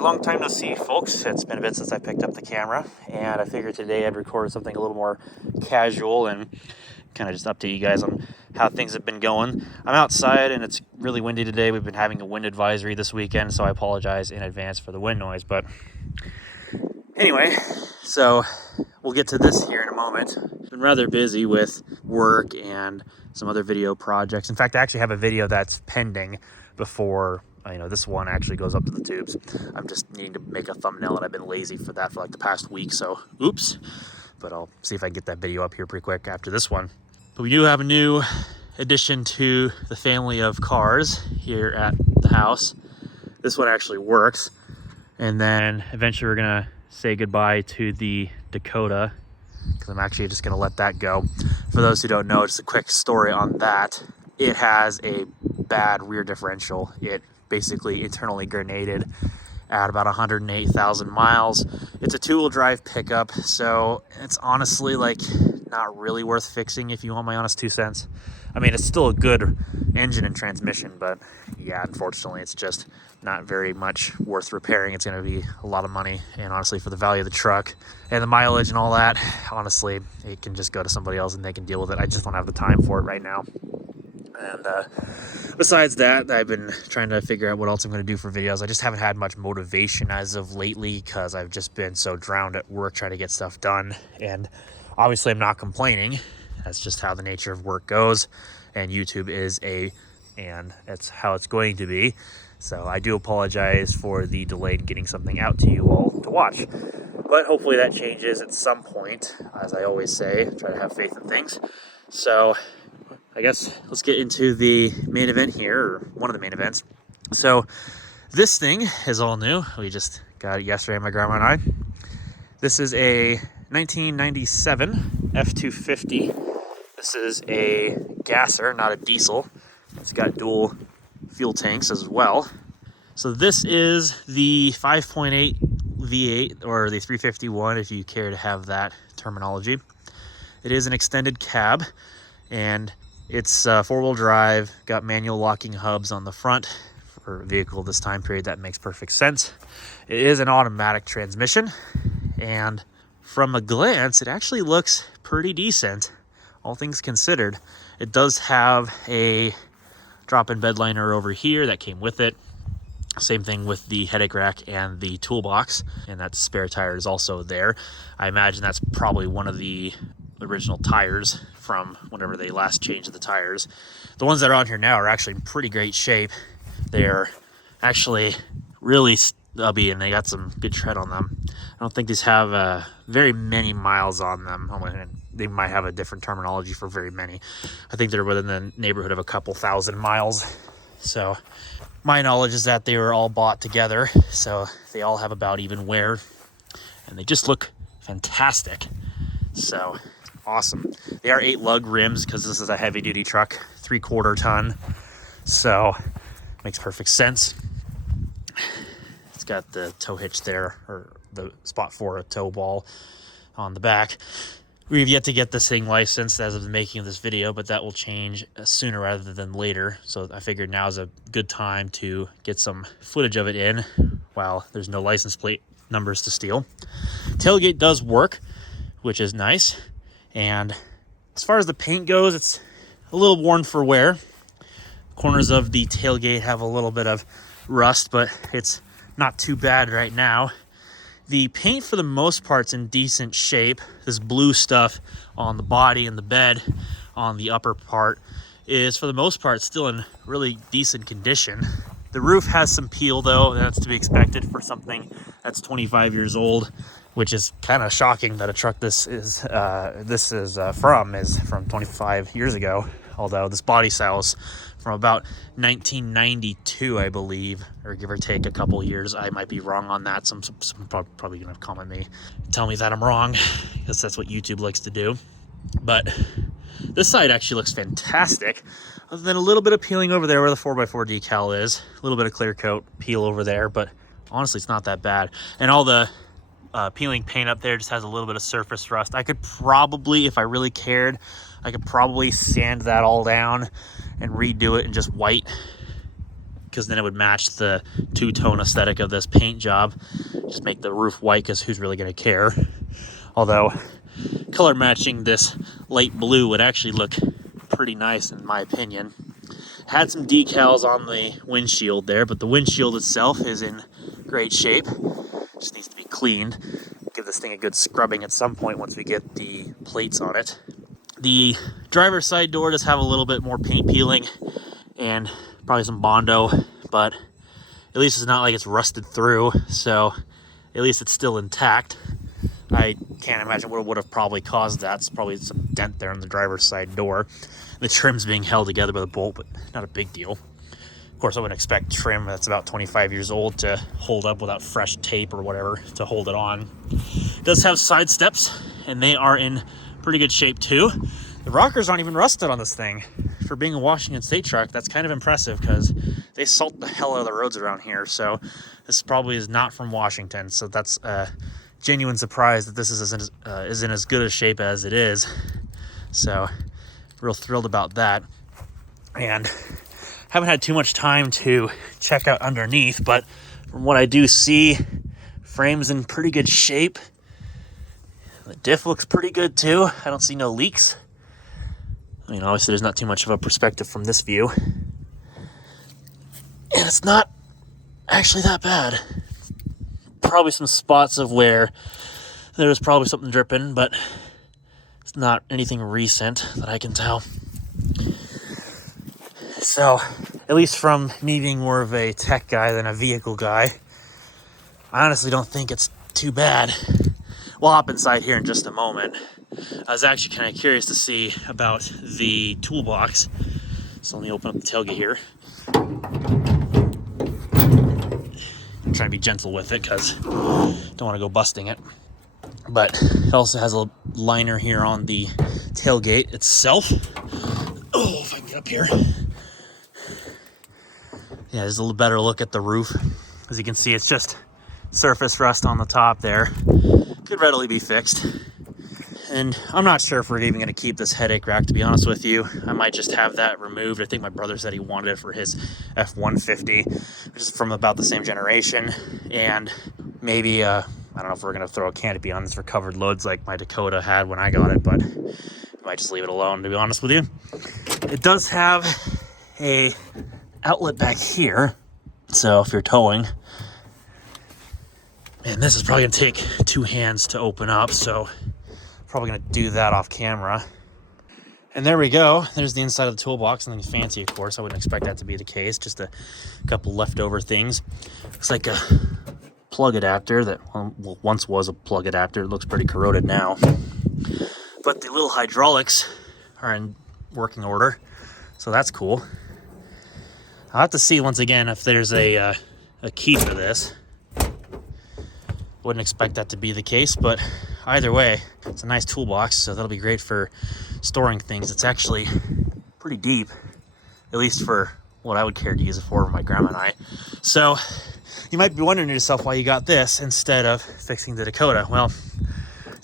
right, long time no see, folks. It's been a bit since I picked up the camera, and I figured today I'd record something a little more casual and kind of just update you guys on how things have been going. I'm outside and it's really windy today. We've been having a wind advisory this weekend, so I apologize in advance for the wind noise. But anyway, so we'll get to this here in a moment. I've been rather busy with work and some other video projects. In fact, I actually have a video that's pending before this one actually goes up to the tubes. I'm just needing to make a thumbnail, and I've been lazy for that for like the past week, so oops. But I'll see if I can get that video up here pretty quick after this one. But we do have a new addition to the family of cars here at the house. This one actually works. And then eventually we're gonna say goodbye to the Dakota, because I'm actually just gonna let that go. For those who don't know, just a quick story on that. It has a bad rear differential. It basically internally grenaded at about 108,000 miles. It's a two-wheel drive pickup, so it's honestly like not really worth fixing, if you want my honest 2 cents. I mean, it's still a good engine and transmission, but yeah, unfortunately it's just not very much worth repairing. It's going to be a lot of money, and honestly, for the value of the truck and the mileage and all that, honestly, it can just go to somebody else and they can deal with it. I just don't have the time for it right now. And besides that, I've been trying to figure out what else I'm going to do for videos. I just haven't had much motivation as of lately because I've just been so drowned at work trying to get stuff done. And obviously I'm not complaining. That's just how the nature of work goes. And YouTube is and that's how it's going to be. So I do apologize for the delay in getting something out to you all to watch. But hopefully that changes at some point. As I always say, try to have faith in things. So I guess let's get into the main event here, or one of the main events. So this thing is all new. We just got it yesterday, my grandma and I. This is a 1997 F-250. This is a gasser, not a diesel. It's got dual fuel tanks as well. So this is the 5.8 V8, or the 351 if you care to have that terminology. It is an extended cab, and it's four-wheel drive, got manual locking hubs on the front. For a vehicle this time period, that makes perfect sense. It is an automatic transmission, and from a glance, it actually looks pretty decent, all things considered. It does have a drop-in bed liner over here that came with it. Same thing with the headache rack and the toolbox, and that spare tire is also there. I imagine that's probably one of the original tires from whenever they last changed the tires. The ones that are on here now are actually in pretty great shape. They're actually really stubby, and they got some good tread on them. I don't think these have very many miles on them. They might have a different terminology for very many. I think they're within the neighborhood of a couple thousand miles. So my knowledge is that they were all bought together, so they all have about even wear, and they just look fantastic. So awesome. They are 8 lug rims because this is a heavy duty truck, 3/4 ton. So makes perfect sense. It's got the tow hitch there, or the spot for a tow ball on the back. We've yet to get this thing licensed as of the making of this video, but that will change sooner rather than later. So I figured now is a good time to get some footage of it in while there's no license plate numbers to steal. Tailgate does work, which is nice. And as far as the paint goes, it's a little worn for wear. Corners of the tailgate have a little bit of rust, but it's not too bad right now. The paint, for the most part, is in decent shape. This blue stuff on the body and the bed on the upper part is, for the most part, still in really decent condition. The roof has some peel, though. That's to be expected for something that's 25 years old, which is kind of shocking that a truck this is from 25 years ago. Although this body style is from about 1992, I believe, or give or take a couple years. I might be wrong on that. Some probably gonna comment me, tell me that I'm wrong, because that's what YouTube likes to do. But this side actually looks fantastic, other than a little bit of peeling over there where the 4x4 decal is, a little bit of clear coat peel over there, but honestly, it's not that bad. And all the peeling paint up there just has a little bit of surface rust. I could probably, if I really cared, I could probably sand that all down and redo it in just white. because then it would match the two-tone aesthetic of this paint job. Just make the roof white, because who's really going to care? Although color matching this light blue would actually look pretty nice in my opinion. Had some decals on the windshield there, but the windshield itself is in great shape. Just needs to be cleaned. Give this thing a good scrubbing at some point once we get the plates on it. The driver's side door does have a little bit more paint peeling and probably some Bondo, but at least it's not like it's rusted through, so at least it's still intact. I can't imagine what would have probably caused that. It's probably some dent there in the driver's side door. The trim's being held together by the bolt, but not a big deal. Of course, I wouldn't expect trim that's about 25 years old to hold up without fresh tape or whatever to hold it on. It does have side steps, and they are in pretty good shape too. The rockers aren't even rusted on this thing. For being a Washington State truck, that's kind of impressive because they salt the hell out of the roads around here. So this probably is not from Washington. So that's a genuine surprise that this is in as good a shape as it is. So real thrilled about that. And haven't had too much time to check out underneath, but from what I do see, frame's in pretty good shape. The diff looks pretty good too. I don't see no leaks. I mean, obviously there's not too much of a perspective from this view. And it's not actually that bad. Probably some spots of where there's probably something dripping, but it's not anything recent that I can tell. So, at least from me being more of a tech guy than a vehicle guy, I honestly don't think it's too bad. We'll hop inside here in just a moment. I was actually kind of curious to see about the toolbox. So let me open up the tailgate here. I'm trying to be gentle with it because I don't want to go busting it. But it also has a liner here on the tailgate itself. Oh, if I can get up here. Yeah, there's a little better look at the roof. As you can see, it's just surface rust on the top there. Could readily be fixed. And I'm not sure if we're even going to keep this headache rack, to be honest with you. I might just have that removed. I think my brother said he wanted it for his F-150, which is from about the same generation. And maybe, I don't know if we're going to throw a canopy on this for covered loads like my Dakota had when I got it, but I might just leave it alone, to be honest with you. It does have a outlet back here, so if you're towing, and this is probably going to take two hands to open up, so probably going to do that off camera. And there we go. There's the inside of the toolbox. Nothing fancy, of course. I wouldn't expect that to be the case. Just a couple leftover things. Looks like a plug adapter that once was a plug adapter. It looks pretty corroded now. But the little hydraulics are in working order, so that's cool. I'll have to see once again if there's a key for this. Wouldn't expect that to be the case, but either way, it's a nice toolbox, so that'll be great for storing things. It's actually pretty deep, at least for what I would care to use it for my grandma and I. So you might be wondering to yourself why you got this instead of fixing the Dakota. Well,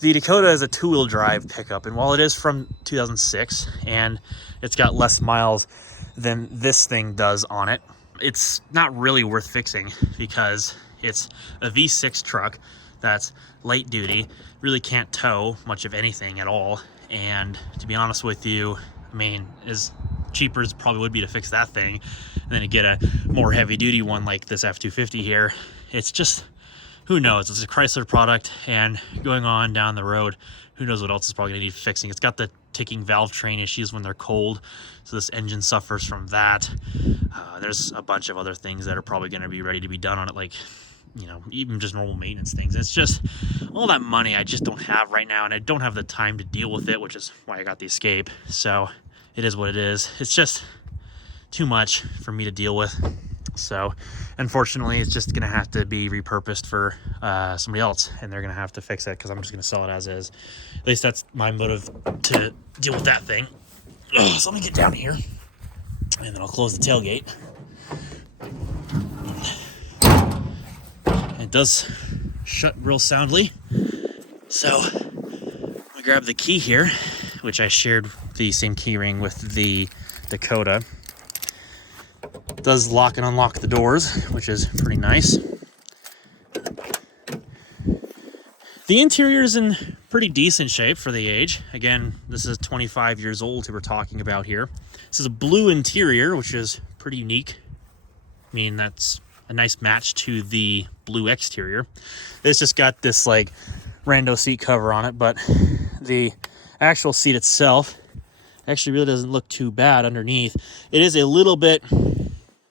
the Dakota is a two-wheel drive pickup, and while it is from 2006 and it's got less miles than this thing does on it, it's not really worth fixing because it's a V6 truck that's light duty, really can't tow much of anything at all. And to be honest with you, I mean, as cheaper as it probably would be to fix that thing, and then to get a more heavy duty one like this F-250 here, it's just, who knows? It's a Chrysler product, and going on down the road, who knows what else is probably gonna need fixing. It's got the ticking valve train issues when they're cold, so this engine suffers from that. There's a bunch of other things that are probably gonna be ready to be done on it, like, you know, even just normal maintenance things. It's just all that money I just don't have right now, and I don't have the time to deal with it, which is why I got the Escape. So it is what it is. It's just too much for me to deal with. So unfortunately, it's just gonna have to be repurposed for somebody else, and they're gonna have to fix it because I'm just gonna sell it as is. At least that's my motive to deal with that thing. So let me get down here, and then I'll close the tailgate. It does shut real soundly. So let me grab the key here, which I shared the same key ring with the Dakota. It does lock and unlock the doors, which is pretty nice. The interior is in pretty decent shape for the age. Again, this is 25 years old who we're talking about here. This is a blue interior, which is pretty unique. I mean, that's a nice match to the blue exterior. It's just got this like rando seat cover on it, but the actual seat itself actually really doesn't look too bad underneath. It is a little bit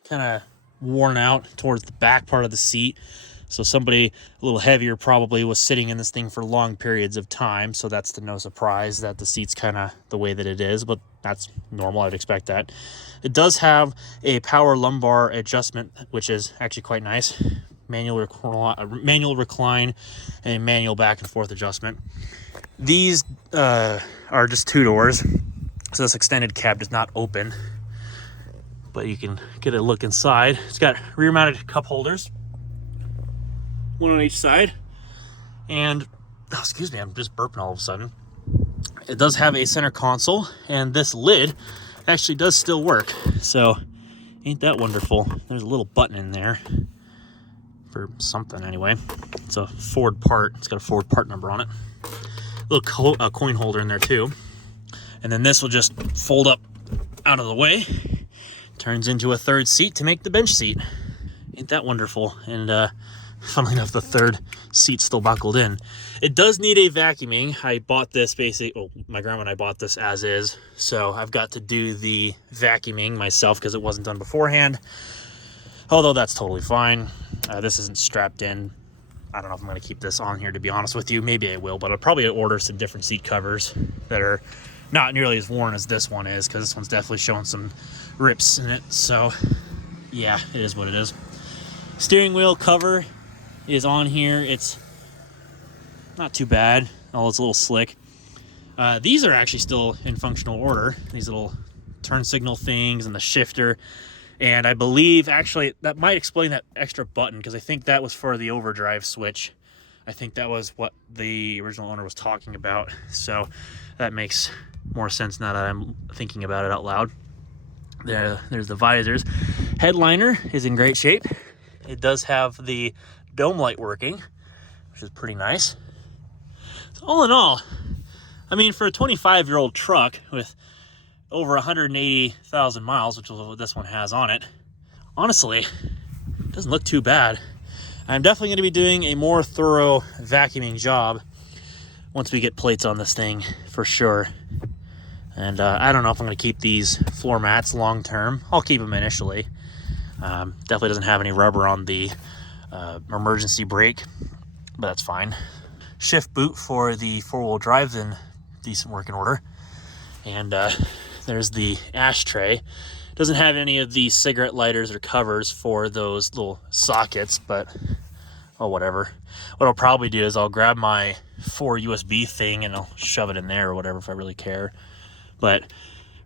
kind of worn out towards the back part of the seat. So somebody a little heavier probably was sitting in this thing for long periods of time. So that's to no surprise that the seat's kind of the way that it is, but that's normal. I'd expect that. It does have a power lumbar adjustment, which is actually quite nice. Manual recline and manual back and forth adjustment. These are just 2 doors. So this extended cab does not open, but you can get a look inside. It's got rear mounted cup holders, 1 on each side, and oh, excuse me, I'm just burping all of a sudden. It does have a center console, and this lid actually does still work, so ain't that wonderful. There's a little button in there for something anyway. It's a Ford part. It's got a Ford part number on it. Little coin holder in there too, and then this will just fold up out of the way, turns into a 3rd seat to make the bench seat. Ain't that wonderful? And funnily enough, the 3rd seat's still buckled in. It does need a vacuuming. I bought this my grandma and I bought this as is, so I've got to do the vacuuming myself because it wasn't done beforehand, although that's totally fine. This isn't strapped in. I don't know if I'm going to keep this on here, to be honest with you. Maybe I will, but I'll probably order some different seat covers that are not nearly as worn as this one is, because this one's definitely showing some rips in it. So yeah, it is what it is. Steering wheel cover is on here. It's not too bad, although it's a little slick. These are actually still in functional order, these little turn signal things and the shifter. And I believe actually that might explain that extra button, because I think that was for the overdrive switch. I think that was what the original owner was talking about. So that makes more sense now that I'm thinking about it out loud. There's the visors. Headliner is in great shape. It does have the dome light working, which is pretty nice. So all in all, I mean, for a 25-year-old truck with over 180,000 miles, which is what this one has on it, honestly, it doesn't look too bad. I'm definitely going to be doing a more thorough vacuuming job once we get plates on this thing, for sure. And I don't know if I'm going to keep these floor mats long term. I'll keep them initially. Definitely doesn't have any rubber on the emergency brake, but that's fine. Shift boot for the 4-wheel drive's in decent working order. And there's the ashtray. Doesn't have any of the cigarette lighters or covers for those little sockets, but oh, whatever. What I'll probably do is I'll grab my 4 USB thing and I'll shove it in there or whatever if I really care. But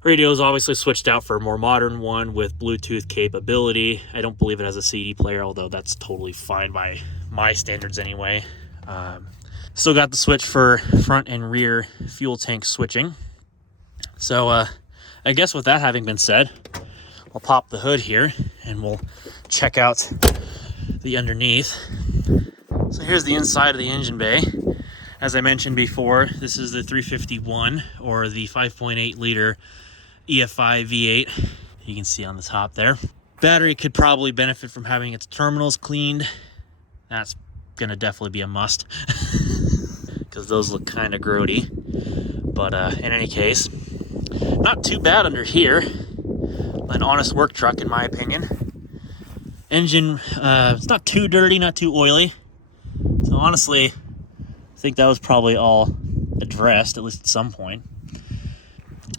radio is obviously switched out for a more modern one with Bluetooth capability. I don't believe it has a CD player, although that's totally fine by my standards anyway. Still got the switch for front and rear fuel tank switching. So I guess with that having been said, I'll pop the hood here and we'll check out the underneath. So here's the inside of the engine bay. As I mentioned before, this is the 351 or the 5.8 liter EFI V8. You can see on the top there. Battery could probably benefit from having its terminals cleaned. That's gonna definitely be a must because those look kind of grody. But in any case, not too bad under here. An honest work truck, in my opinion. Engine, it's not too dirty, not too oily. So honestly, I think that was probably all addressed, at least at some point.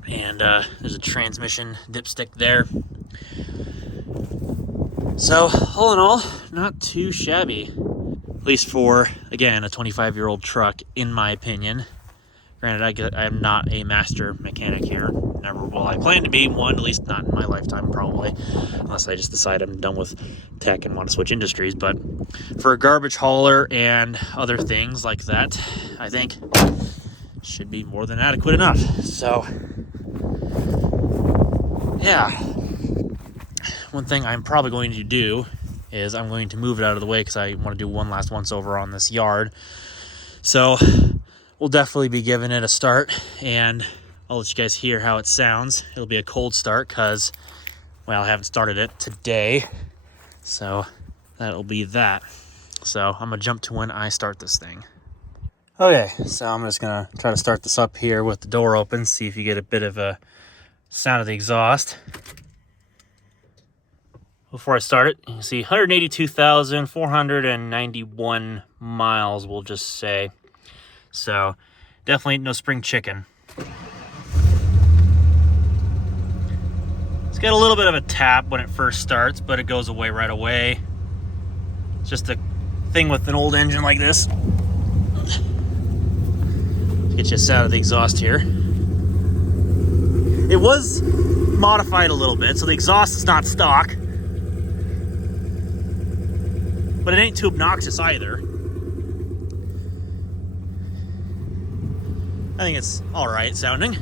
And there's a transmission dipstick there. So all in all, not too shabby. At least for, again, a 25-year-old truck, in my opinion. Granted, I am not a master mechanic here. Never will I plan to be one, at least not in my lifetime, probably. Unless I just decide I'm done with tech and want to switch industries. But for a garbage hauler and other things like that, I think should be more than adequate enough. So, yeah. one thing I'm probably going to do is I'm going to move it out of the way because I want to do one last once over on this yard. So we'll definitely be giving it a start, and I'll let you guys hear how it sounds. It'll be a cold start because, well, I haven't started it today. So that'll be that. So I'm going to jump to when I start this thing. Okay, so I'm just going to try to start this up here with the door open, see if you get a bit of a sound of the exhaust. Before I start it, you can see 182,491 miles, we'll just say. So definitely no spring chicken. It's got a little bit of a tap when it first starts, but it goes away right away. It's just a thing with an old engine like this. Let's get you a sound of the exhaust here. It was modified a little bit, so the exhaust is not stock. But it ain't too obnoxious either. I think it's all right sounding.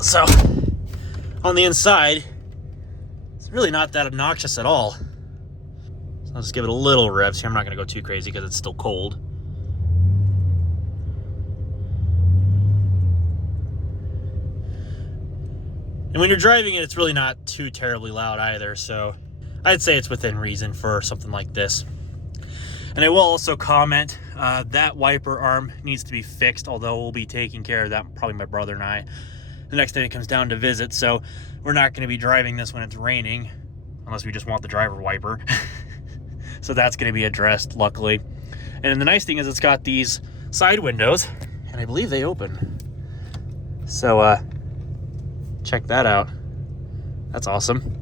So, on the inside, it's really not that obnoxious at all. So I'll just give it a little revs here. I'm not going to go too crazy because it's still cold. And when you're driving it, it's really not too terribly loud either, so I'd say it's within reason for something like this. And I will also comment, that wiper arm needs to be fixed, although we'll be taking care of that, probably my brother and I, the next day he comes down to visit. So we're not going to be driving this when it's raining, unless we just want the driver wiper. So that's going to be addressed, luckily. And then the nice thing is it's got these side windows, and I believe they open. So, check that out. That's awesome.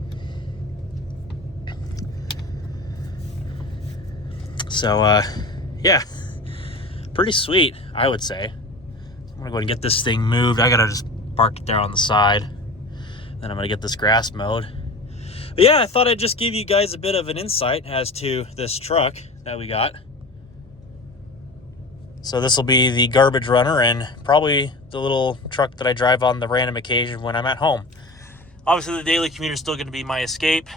So, yeah, pretty sweet, I would say. I'm gonna go ahead and get this thing moved. I gotta just park it there on the side. Then I'm gonna get this grass mowed. But yeah, I thought I'd just give you guys a bit of an insight as to this truck that we got. So this will be the garbage runner and probably the little truck that I drive on the random occasion when I'm at home. Obviously the daily commute is still going to be my Escape.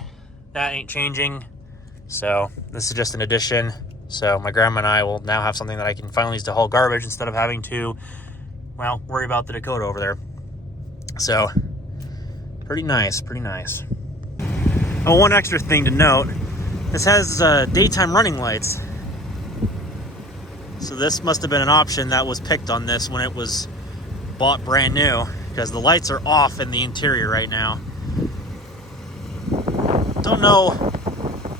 That ain't changing. So this is just an addition. So my grandma and I will now have something that I can finally use to haul garbage instead of having to, well, worry about the Dakota over there. So pretty nice, pretty nice. Oh, one extra thing to note, this has daytime running lights. So this must have been an option that was picked on this when it was bought brand new, because the lights are off in the interior right now. Don't know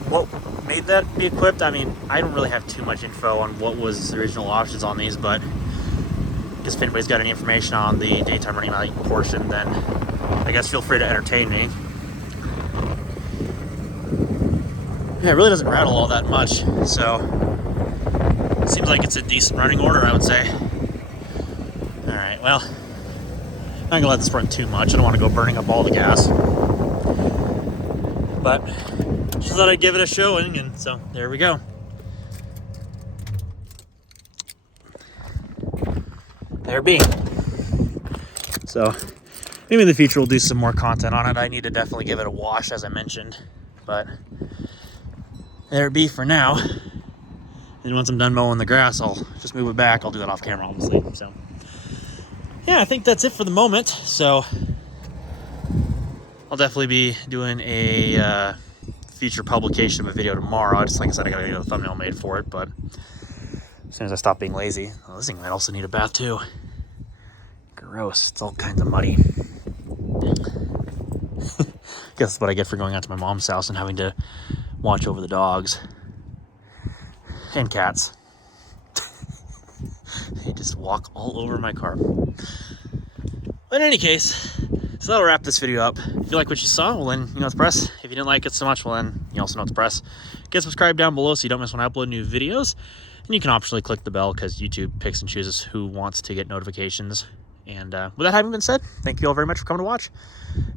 what made that be equipped. I mean, I don't really have too much info on what was the original options on these, but I guess if anybody's got any information on the daytime running light portion, then I guess feel free to entertain me. Yeah, it really doesn't rattle all that much, so seems like it's a decent running order, I would say. Alright, well, I'm not gonna let this run too much. I don't want to go burning up all the gas. But just thought I'd give it a showing, and so there we go. There be. So maybe in the future we'll do some more content on it. I need to definitely give it a wash, as I mentioned. But there it be for now. And once I'm done mowing the grass, I'll just move it back. I'll do that off camera, obviously. So yeah, I think that's it for the moment. So I'll definitely be doing a future publication of a video tomorrow. Just like I said, I gotta get a thumbnail made for it, but as soon as I stop being lazy. Oh, this thing might also need a bath too. Gross, it's all kinds of muddy. Guess that's what I get for going out to my mom's house and having to watch over the dogs. And cats. They just walk all over my car. But in any case, so that'll wrap this video up. If you like what you saw, well then you know what to press. If you didn't like it so much, well then you also know what to press. Get subscribed down below so you don't miss when I upload new videos. And you can optionally click the bell because YouTube picks and chooses who wants to get notifications. And with that having been said, thank you all very much for coming to watch.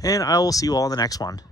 And I will see you all in the next one.